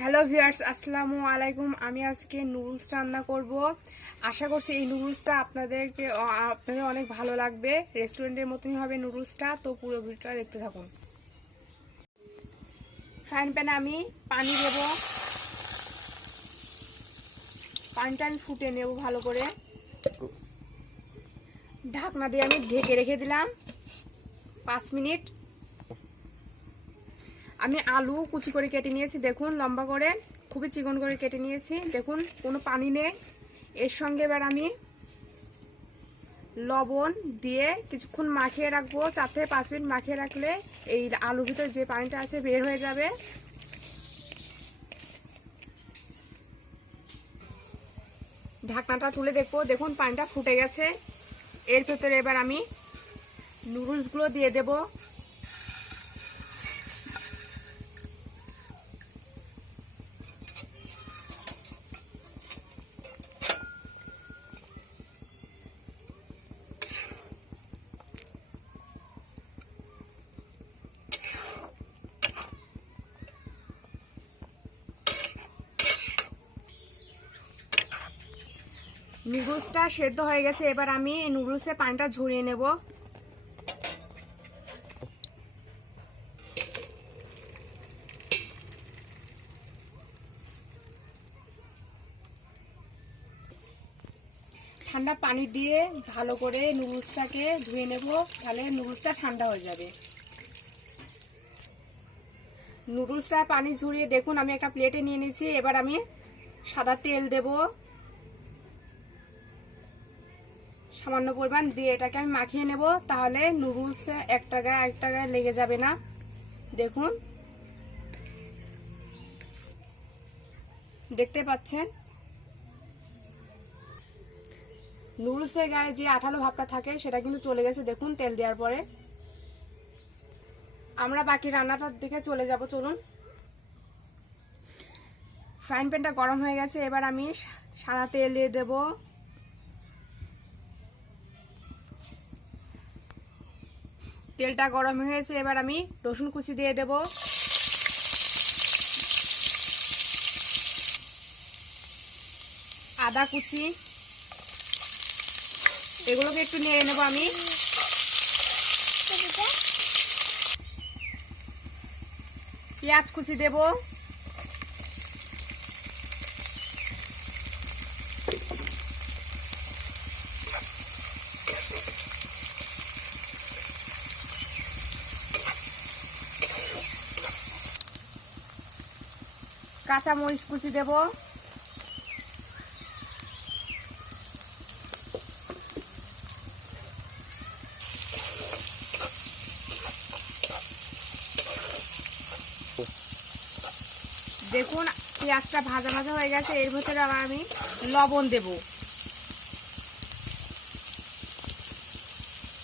Hello viewers, আসসালামু আলাইকুম। আমি আজকে নুডলস রান্না করব। আশা করছি এই নুডলসটা আপনাদের অনেক ভালো লাগবে। রেস্টুরেন্টের মতনই হবে নুডলসটা, তো পুরো ভিডিওটা দেখতে থাকুন। ফ্রাইং প্যানে আমি পানি দেব। পানিটা আমি ফুটে নেব ভালো করে। ঢাকনা দিয়ে আমি ঢেকে রেখে দিলাম 5 মিনিট। আমি আলু কুচি করে কেটে নিয়েছি, দেখুন লম্বা করে, খুবই চিকন করে কেটে নিয়েছি। দেখুন কোনো পানি নেই। এর সঙ্গে এবার আমি লবণ দিয়ে কিছুক্ষণ মাখিয়ে রাখবো। 4 থেকে 5 মিনিট মাখিয়ে রাখলে এই আলুর ভিতরে যে পানিটা আছে বের হয়ে যাবে। ঢাকনাটা তুলে দেখবো, দেখুন পানিটা ফুটে গেছে। এর ভেতরে এবার আমি নুডলসগুলো দিয়ে দেবো। নুডলসটা সেদ্ধ হয়ে গেছে। এবার আমি এই নুডলসের পানিটা ঝরিয়ে নেব। ঠান্ডা পানি দিয়ে ভালো করে নুডলসটাকে ধুয়ে নেব, তাহলে নুডলসটা ঠান্ডা হয়ে যাবে। নুডলসটা পানি ঝরিয়ে দেখুন আমি একটা প্লেটে নিয়ে নিয়েছি। এবার আমি সাদা তেল দেব সামান্য পরিমাণ, দিয়ে এটাকে আমি মাখিয়ে নেব, তাহলে নুডলস একটা গায়ে আরেকটা গায়ে লেগে যাবে না। দেখুন, দেখতে পাচ্ছেন নুডলসের গায়ে যে আঠালো ভাবটা থাকে সেটা কিন্তু চলে গেছে, দেখুন তেল দেওয়ার পরে। আমরা বাকি রান্নাটার দিকে চলে যাব, চলুন। ফ্রাইং প্যানটা গরম হয়ে গেছে। এবার আমি সাদা তেল দিয়ে দেব। তেলটা গরম হয়ে গেছে। এবার আমি রসুন কুচি দিয়ে দেব। আদা কুচি, এগুলোকে একটু নেড়ে নেব আমি। পেঁয়াজ কুচি দেব। কাঁচা মরিচ কুচি দেব। দেখুন পেঁয়াজটা ভাজা ভাজা হয়ে গেছে। এর ভিতরে আবার আমি লবণ দেব,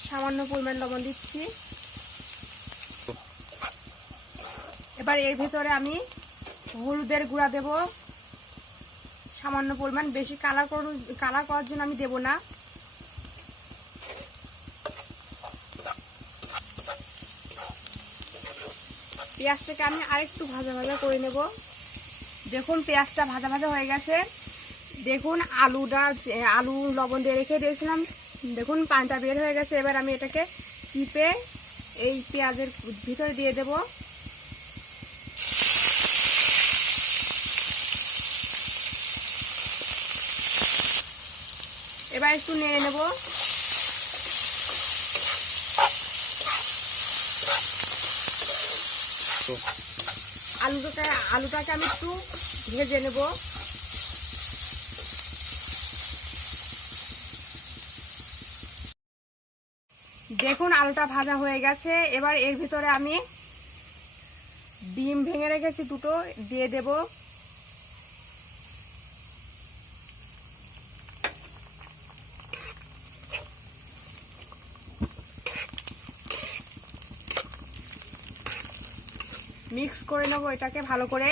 সামান্য পরিমাণ লবণ দিচ্ছি। এবার এর ভিতরে আমি হলুদের গুঁড়া দেব সামান্য পরিমাণ, বেশি কালার করার জন্য আমি দেব না। পেঁয়াজটাকে আমি আরেকটু ভাজা ভাজা করে নেব। দেখুন পেঁয়াজটা ভাজা ভাজা হয়ে গেছে। দেখুন আলু লবণ দিয়ে রেখে দিয়েছিলাম, দেখুন পানিটা বের হয়ে গেছে। এবার আমি এটাকে চিপে এই পেঁয়াজের ভিতরে দিয়ে দেব। এবার একটু নেড়ে নেব। আলুটাকে আমি একটু ভেজে নেব। দেখুন আলুটা ভাজা হয়ে গেছে। এবার এর ভিতরে আমি ডিম ভেঙে রেখেছি দুটো, দিয়ে দেব। মিক্স করে নেব এটাকে ভালো করে।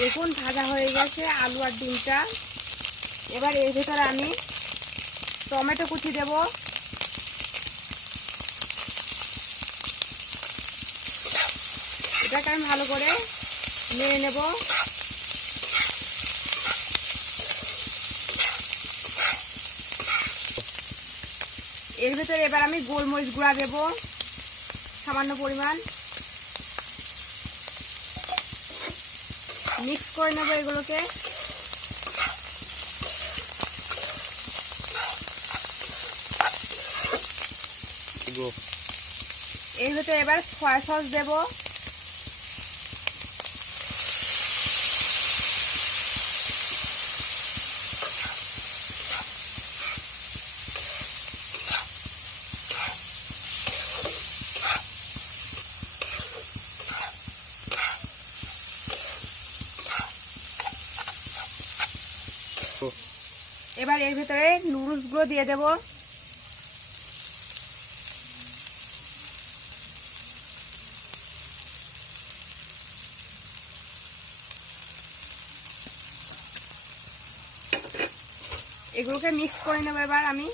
দেখুন ভাজা হয়ে গেছে আলু আর ডিমটা। এবার এর ভেতরে আমি টমেটো কুচি দেব, এটাকে আমি ভালো করে নেড়ে নেব। এর ভেতরে এবার আমি গোলমরিচ গুঁড়া দেব সামান্য পরিমাণ, মিক্স করে নেব এগুলোকে। এর ভেতরে এবার সয়া সস দেব, এবার এর ভেতরে নুডলস গুলো দিয়ে দেব। এগুলোকে মিক্স করে নেব এবার আমি।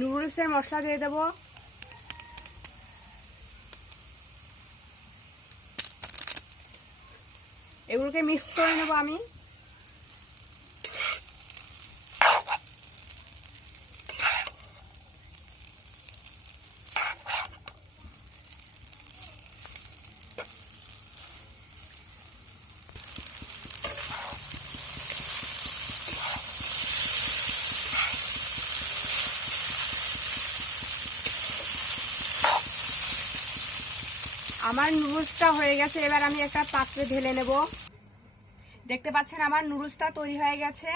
নুডলসের মশলা দিয়ে দেব, এগুলোকে মিক্স করে নেব আমি। আমার নুডলসটা হয়ে গেছে, এবার আমি একটা পাত্রে ঢেলে নেব। দেখতে পাচ্ছেন আমার নুডলসটা তৈরি হয়ে গেছে।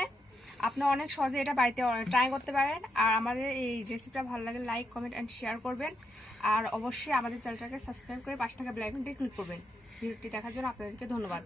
আপনি অনেক সহজে এটা বাড়িতে ট্রাই করতে পারেন। আর আমাদের এই রেসিপিটা ভালো লাগে লাইক কমেন্ট অ্যান্ড শেয়ার করবেন। আর অবশ্যই আমাদের চ্যানেলটাকে সাবস্ক্রাইব করে পাশে থাকা বেল আইকনটি ক্লিক করবেন। ভিডিওটি দেখার জন্য আপনাদেরকে ধন্যবাদ।